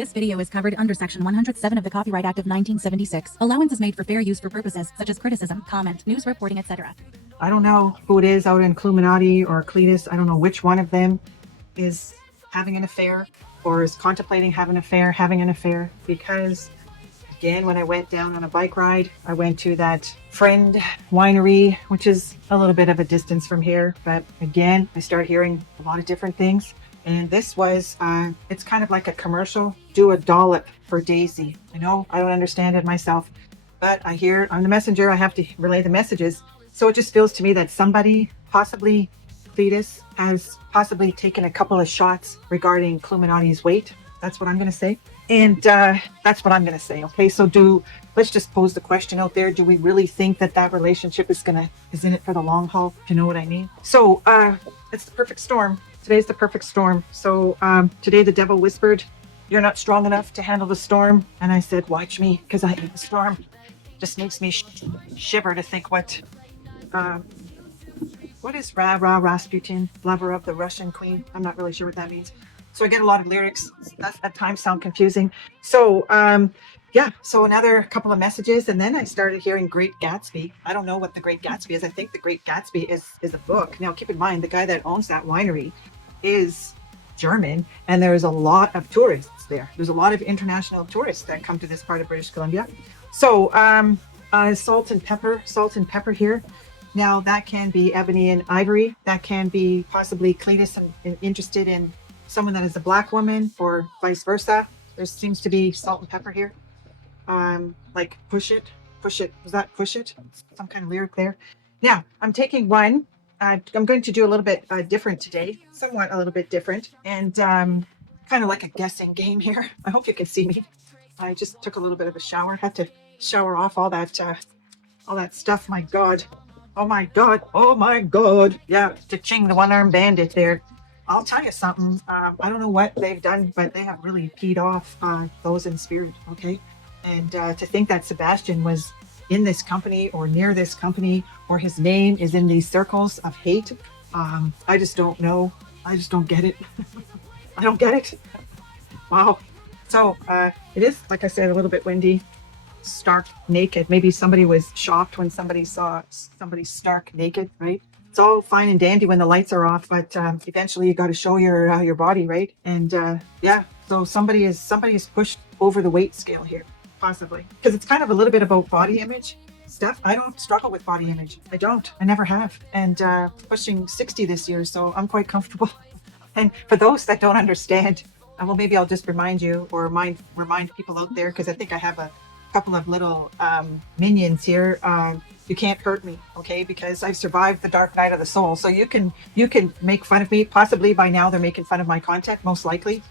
This video is covered under Section 107 of the Copyright Act of 1976. Allowance is made for fair use for purposes such as criticism, comment, news reporting, etc. I don't know who it is out in ClueMinati or Cletus. I don't know which one of them is having an affair or is contemplating having an affair, because again, when I went down on a bike ride, I went to that Friend winery, which is a little bit of a distance from here. But again, I start hearing a lot of different things. And this was, it's kind of like a commercial, do a dollop for Daisy. I know, I don't understand it myself, but I hear, I'm the messenger, I have to relay the messages. So it just feels to me that somebody, possibly Cletus, has possibly taken a couple of shots regarding ClueMinati's weight. That's what I'm going to say. And that's what I'm going to say. Okay, so let's just pose the question out there. Do we really think that that relationship is in it for the long haul? Do you know what I mean? So it's the perfect storm. Today's the perfect storm. So today the devil whispered, "You're not strong enough to handle the storm." And I said, "Watch me, because I hate the storm." Just makes me shiver to think what is Rasputin, lover of the Russian queen? I'm not really sure what that means. So I get a lot of lyrics that at times sound confusing. So so another couple of messages, and then I started hearing Great Gatsby. I don't know what the Great Gatsby is. I think the Great Gatsby is a book. Now keep in mind, the guy that owns that winery is German, and there's a lot of tourists there. There's a lot of international tourists that come to this part of British Columbia. So salt and pepper here. Now that can be ebony and ivory. That can be possibly Cletus and interested in someone that is a black woman, or vice versa. There seems to be salt and pepper here. Like push it. Was that push it? Some kind of lyric there. Now I'm taking one. I'm going to do a little bit different today, somewhat a little bit different, and kind of like a guessing game here. I hope you can see me. I just took a little bit of a shower. Had to shower off all that stuff. My God. Oh my God. Oh my God. Yeah, cha-ching, the one-armed bandit there. I'll tell you something. I don't know what they've done, but they have really peed off those in spirit, okay? And to think that Sebastian was in this company or near this company, or his name is in these circles of hate, I just don't know. I just don't get it. I don't get it. Wow. So it is, like I said, a little bit windy, stark naked. Maybe somebody was shocked when somebody saw somebody stark naked, right? It's all fine and dandy when the lights are off, but eventually you got to show your body, right? And so somebody is pushed over the weight scale here, possibly, because it's kind of a little bit about body image stuff. I don't struggle with body image. I never have. And pushing 60 this year, so I'm quite comfortable. And for those that don't understand, well, maybe I'll just remind you, or remind people out there, because I think I have a couple of little minions here. You can't hurt me, okay? Because I've survived the dark night of the soul. So you can make fun of me. Possibly by now they're making fun of my content, most likely.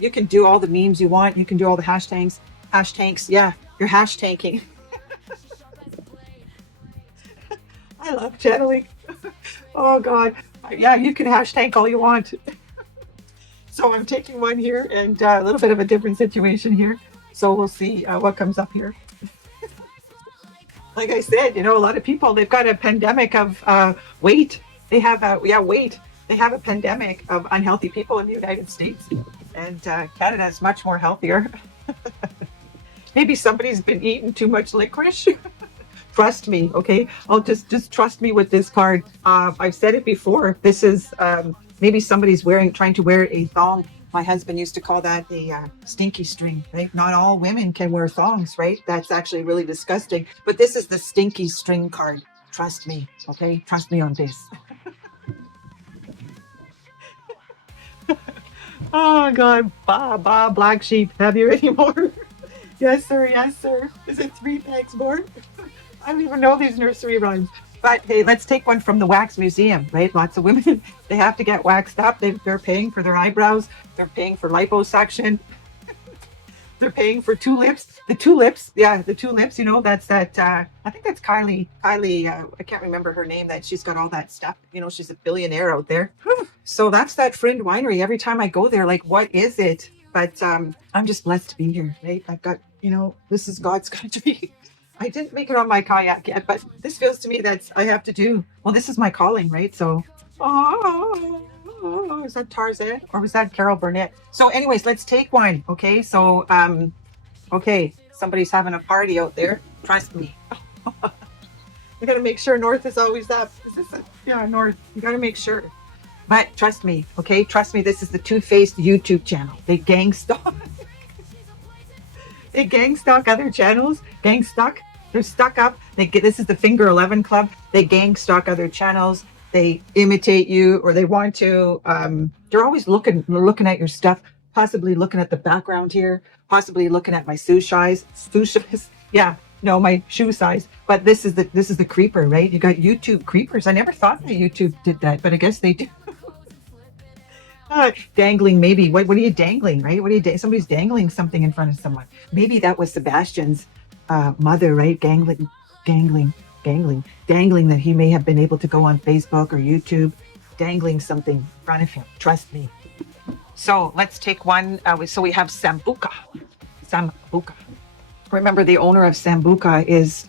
You can do all the memes you want. You can do all the hashtags. Yeah, you're hashtagging. I love channeling. Oh God. Yeah, you can hashtag all you want. So I'm taking one here, and a little bit of a different situation here. So we'll see what comes up here. Like I said, a lot of people, they've got a pandemic of weight. They have weight. They have a pandemic of unhealthy people in the United States. And Canada is much more healthier. Maybe somebody's been eating too much licorice. Trust me, okay? I'll just trust me with this card. I've said it before. This is maybe somebody's trying to wear a thong. My husband used to call that a stinky string, right? Not all women can wear thongs, right? That's actually really disgusting. But this is the stinky string card. Trust me, okay? Trust me on this. Oh, God. Bah, black sheep. Have you any more? Yes, sir. Yes, sir. Is it 3 bags more? I don't even know these nursery rhymes. But hey, let's take one from the wax museum, right? Lots of women, they have to get waxed up. They're paying for their eyebrows. They're paying for liposuction. They're paying for tulips. The tulips, that's that. I think that's Kylie. I can't remember her name. That she's got all that stuff. She's a billionaire out there. So that's that Friend winery. Every time I go there, like, what is it? But I'm just blessed to be here, right? I've got, this is God's country. I didn't make it on my kayak yet, but this feels to me that I have to do. Well, this is my calling, right? So Oh, is that Tarzan or was that Carol Burnett? So, anyways, let's take one. Okay, so okay, somebody's having a party out there. Trust me. You got to make sure North is always up. Is this a, yeah, North? You got to make sure. But trust me, okay? Trust me. This is the two-faced YouTube channel. They gang stalk. They gang stalk other channels. Gang stalk. They're stuck up. They get. This is the Finger 11 Club. They gang stalk other channels. They imitate you, or they want to. They're always looking at your stuff. Possibly looking at the background here. Possibly looking at my shoe size. Yeah. No, my shoe size. But this is the creeper, right? You got YouTube creepers. I never thought that YouTube did that, but I guess they do. Dangling, maybe. What are you dangling, right? What are you? Somebody's dangling something in front of someone. Maybe that was Sebastian's mother, right? Dangling that he may have been able to go on Facebook or YouTube, dangling something in front of him. Trust me. So let's take one. So we have Sambuca. Remember, the owner of Sambuca is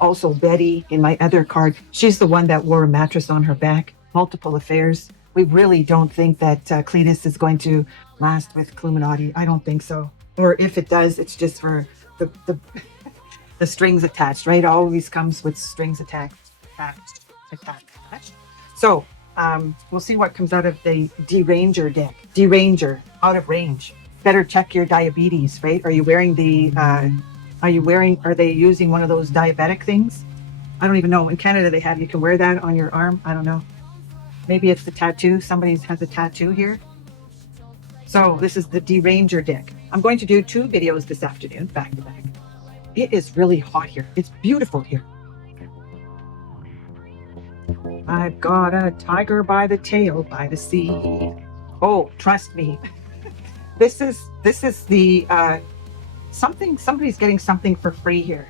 also Betty in my other card. She's the one that wore a mattress on her back, multiple affairs. We really don't think that Cletus is going to last with ClueMinati. I don't think so. Or if it does, it's just for the strings attached, right? Always comes with strings attached. So we'll see what comes out of the Deranger deck. Deranger, out of range. Better check your diabetes, right? Are you wearing are they using one of those diabetic things? I don't even know. In Canada, you can wear that on your arm. I don't know. Maybe it's the tattoo. Somebody has a tattoo here. So this is the Deranger deck. I'm going to do 2 videos this afternoon, back to back. It is really hot here. It's beautiful here. I've got a tiger by the tail by the sea. Oh, trust me. This is the somebody's getting something for free here.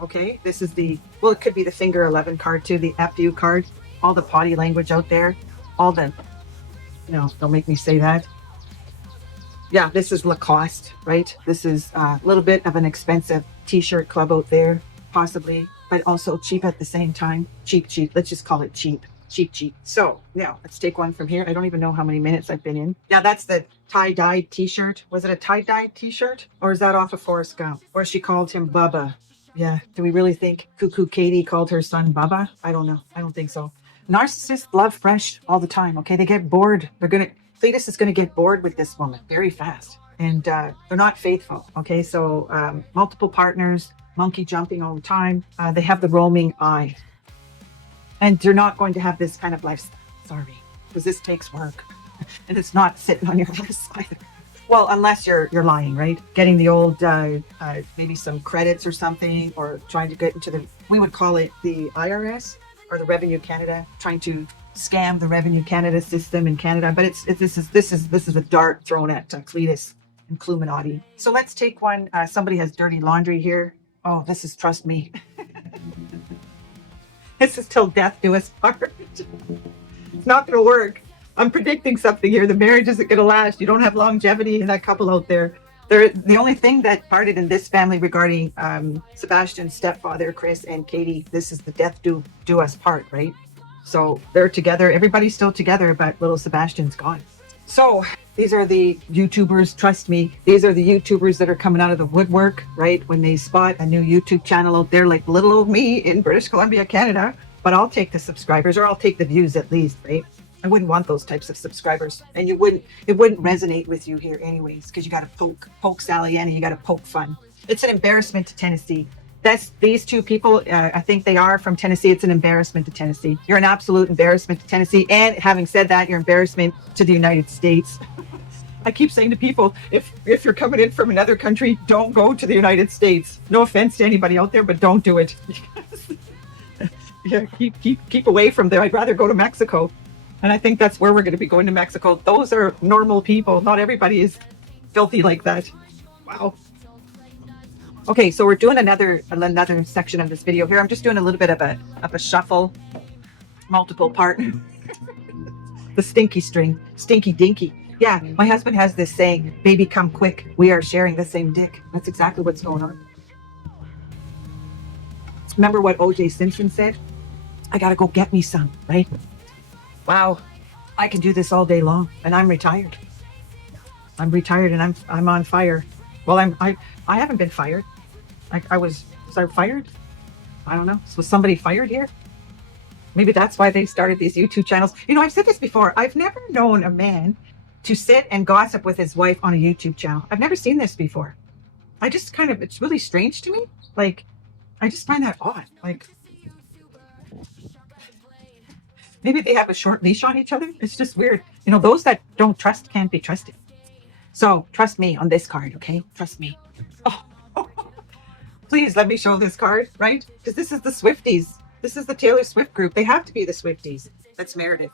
Okay, this is it could be the Finger 11 card too, the FU card. All the potty language out there, no, don't make me say that. Yeah, this is Lacoste, right? This is a little bit of an expensive t-shirt club out there, possibly, but also cheap at the same time. Cheap. Let's just call it cheap. So now let's take one from here. I don't even know how many minutes I've been in. Yeah, that's the tie-dyed t-shirt. Was it a tie-dyed t-shirt? Or is that off of Forrest Gump? Or she called him Bubba. Yeah, do we really think Cuckoo Katie called her son Bubba? I don't know. I don't think so. Narcissists love fresh all the time, okay? They get bored. Cletus is going to get bored with this woman very fast. And they're not faithful, okay? So multiple partners, monkey jumping all the time. They have the roaming eye. And they're not going to have this kind of lifestyle. Sorry, because this takes work. And it's not sitting on your list either. Well, unless you're lying, right? Getting the old, maybe some credits or something, or trying to get into we would call it the IRS or the Revenue Canada, trying to scam the Revenue Canada system in Canada. But this is a dart thrown at Cletus and ClueMinati. So let's take one. Somebody has dirty laundry here. Oh, this is, trust me. This is till death do us part. It's not going to work. I'm predicting something here. The marriage isn't going to last. You don't have longevity in that couple out there. The only thing that parted in this family regarding Sebastian's stepfather, Chris and Katie, this is the death do us part, right? So they're together. Everybody's still together, but little Sebastian's gone. So these are the YouTubers, trust me. These are the YouTubers that are coming out of the woodwork, right? When they spot a new YouTube channel out there, like little old me in British Columbia, Canada. But I'll take the subscribers, or I'll take the views at least, right? I wouldn't want those types of subscribers. And it wouldn't resonate with you here anyways, because you got to poke Sally Ann and you got to poke fun. It's an embarrassment to Tennessee. These 2 people, I think they are from Tennessee. It's an embarrassment to Tennessee. You're an absolute embarrassment to Tennessee. And having said that, you're embarrassment to the United States. I keep saying to people, if you're coming in from another country, don't go to the United States. No offense to anybody out there, but don't do it. Yeah, keep away from there. I'd rather go to Mexico. And I think that's where we're going to be going, to Mexico. Those are normal people. Not everybody is filthy like that. Wow. Okay, so we're doing another section of this video here. I'm just doing a little bit of a shuffle, multiple part. The stinky string, stinky dinky. Yeah, my husband has this saying, baby, come quick. We are sharing the same dick. That's exactly what's going on. Remember what O.J. Simpson said? I got to go get me some, right? Wow, I can do this all day long, and I'm retired. I'm retired, and I'm on fire. Well, I haven't been fired. Was I fired? I don't know. Was somebody fired here? Maybe that's why they started these YouTube channels. You know, I've said this before. I've never known a man to sit and gossip with his wife on a YouTube channel. I've never seen this before. I just kind of, it's really strange to me. Like, I just find that odd. Like, maybe they have a short leash on each other. It's just weird. You know, those that don't trust can't be trusted. So trust me on this card, okay? Trust me. Oh, please let me show this card, right? Because this is the Swifties. This is the Taylor Swift group. They have to be the Swifties. That's Meredith.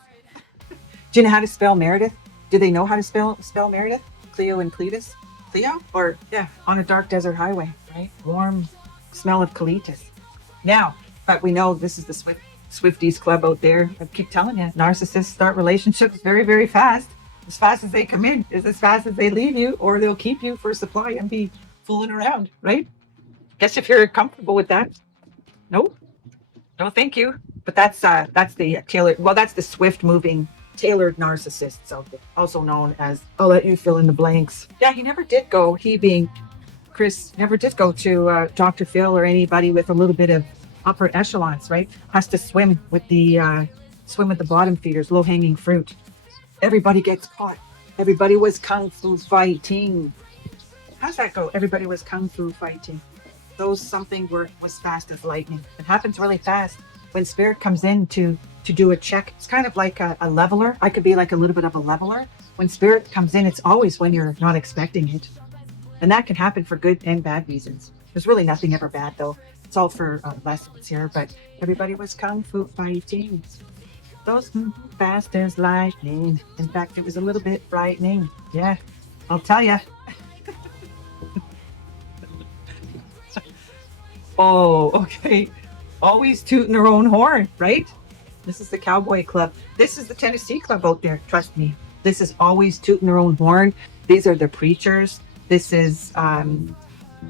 Do you know how to spell Meredith? Do they know how to spell Meredith? Cleo and Cletus? Cleo? Or, yeah, on a dark desert highway, right? Warm smell of Cletus. Now, but we know this is the Swifties club out there. I keep telling you, narcissists start relationships very, very fast. As fast as they come in is as fast as they leave you, or they'll keep you for supply and be fooling around, right? Guess if you're comfortable with that. No, no, thank you. But that's the Taylor. Well, that's the swift moving tailored narcissists out there, also known as. I'll let you fill in the blanks. Yeah, he never did go. He being Chris never did go to Dr. Phil or anybody with a little bit of upper echelons, right? Has to swim with the bottom feeders, low hanging fruit. Everybody gets caught. Everybody was kung fu fighting. How's that go? Everybody was kung fu fighting. Those something was fast as lightning. It happens really fast when spirit comes in to do a check. It's kind of like a leveler. I could be like a little bit of a leveler. When spirit comes in, it's always when you're not expecting it. And that can happen for good and bad reasons. There's really nothing ever bad though. It's all for lessons here, but everybody was kung fu fighting. Those fast as lightning. In fact, it was a little bit frightening. Yeah, I'll tell you. Oh, okay. Always tooting their own horn, right? This is the Cowboy Club. This is the Tennessee Club out there. Trust me. This is always tooting their own horn. These are the preachers. This is, I'm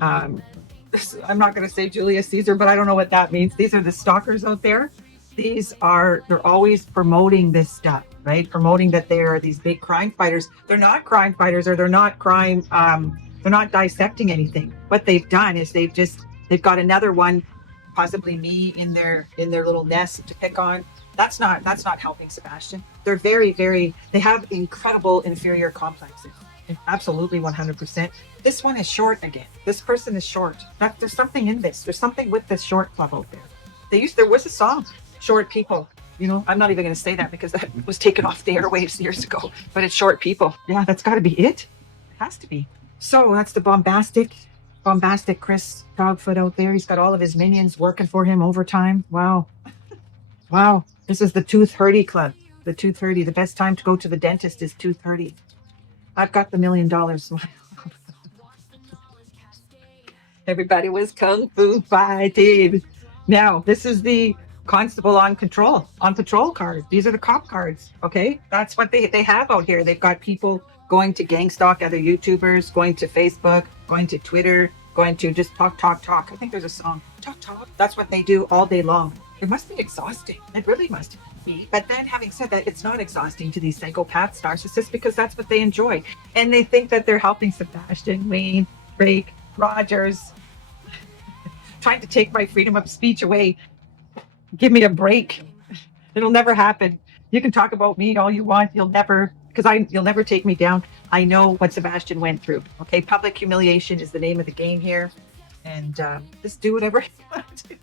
not going to say Julius Caesar, but I don't know what that means. These are the stalkers out there. They're always promoting this stuff, right? Promoting that they are these big crime fighters. They're not crime fighters, or they're not they're not dissecting anything. What they've done is they've got another one, possibly me, in their little nest to pick on. That's not helping Sebastian. They're very, very, they have incredible inferior complexes. Absolutely 100%. This one is short again. This person is short. There's something in this. There's something with this short club out there. There was a song, Short People. You know, I'm not even going to say that because that was taken off the airwaves years ago. But it's Short People. Yeah, that's got to be it. It has to be. So that's the bombastic Chris Dogfoot out there. He's got all of his minions working for him overtime. Wow. Wow. This is the Tooth Hurdy Club. The Tooth Hurdy. The best time to go to the dentist is 2:30. I've got the $1 million smile. Everybody was kung fu fighting. Now, this is the Constable on patrol card. These are the cop cards, okay? That's what they have out here. They've got people going to gang stalk other YouTubers, going to Facebook, going to Twitter, going to just talk. I think there's a song, talk. That's what they do all day long. It must be exhausting. It really must be. But then having said that, it's not exhausting to these psychopaths, narcissists, because that's what they enjoy. And they think that they're helping Sebastian, Wayne, Drake, Rogers, trying to take my freedom of speech away. Give me a break. It'll never happen. You can talk about me all you want. You'll never take me down. I know what Sebastian went through. Okay, public humiliation is the name of the game here. And just do whatever you want to.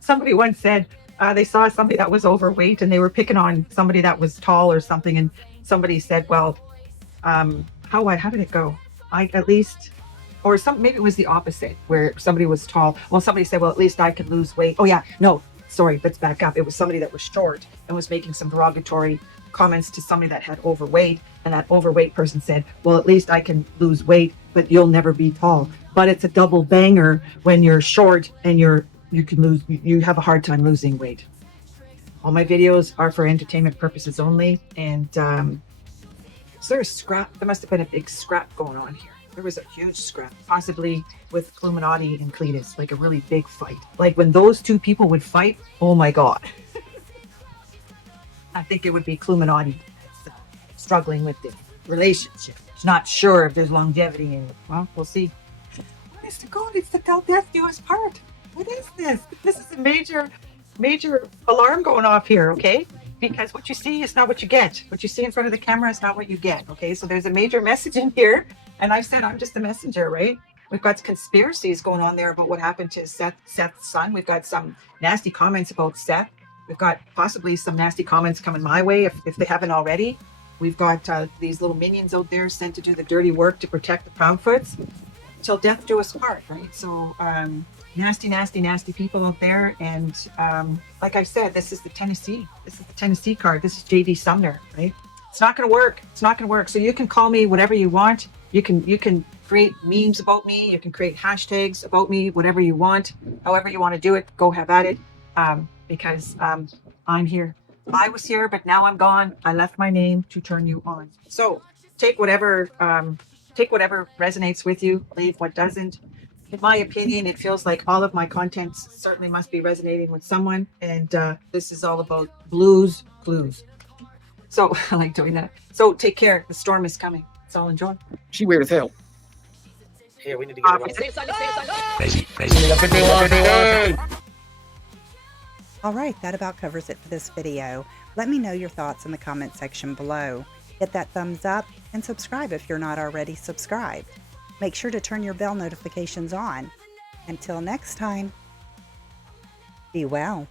Somebody once said they saw somebody that was overweight and they were picking on somebody that was tall or something. And somebody said, well, how did it go? Maybe it was the opposite, where somebody was tall. Well, somebody said, well, at least I can lose weight. Oh yeah, no, sorry, let's back up. It was somebody that was short and was making some derogatory comments to somebody that had overweight. And that overweight person said, well, at least I can lose weight, but you'll never be tall. But it's a double banger when you're short and you have a hard time losing weight. All my videos are for entertainment purposes only. And so there's scrap. There must have been a big scrap going on here. There was a huge scrap, possibly with ClueMinati and Cletus, like a really big fight. Like when those two people would fight, oh my God. I think it would be ClueMinati that's struggling with the relationship. She's not sure if there's longevity in it. Well, we'll see. Honest to God, it's the till death do us part. What is this? This is a major alarm going off here, okay? Because what you see is not what you get. What you see in front of the camera is not what you get, okay? So there's a major message in here. And I said, I'm just a messenger, right? We've got conspiracies going on there about what happened to Seth's son. We've got some nasty comments about Seth. We've got possibly some nasty comments coming my way if they haven't already. We've got these little minions out there sent to do the dirty work to protect the Proudfoots till death do us part, right? So nasty people out there. And like I said, this is the Tennessee card. This is JD Sumner, right? It's not going to work. It's not going to work. So you can call me whatever you want. You can create memes about me. You can create hashtags about me, whatever you want. However you want to do it, go have at it. Because I'm here. I was here, but now I'm gone. I left my name to turn you on. So take whatever resonates with you, leave what doesn't. In my opinion, it feels like all of my content certainly must be resonating with someone. And this is all about blues clues. So I like doing that. So take care. The storm is coming. It's all enjoy. She weird as hell. Yeah, we need to get it on. All right, that about covers it for this video. Let me know your thoughts in the comment section below. Hit that thumbs up and subscribe if you're not already subscribed. Make sure to turn your bell notifications on. Until next time, be well.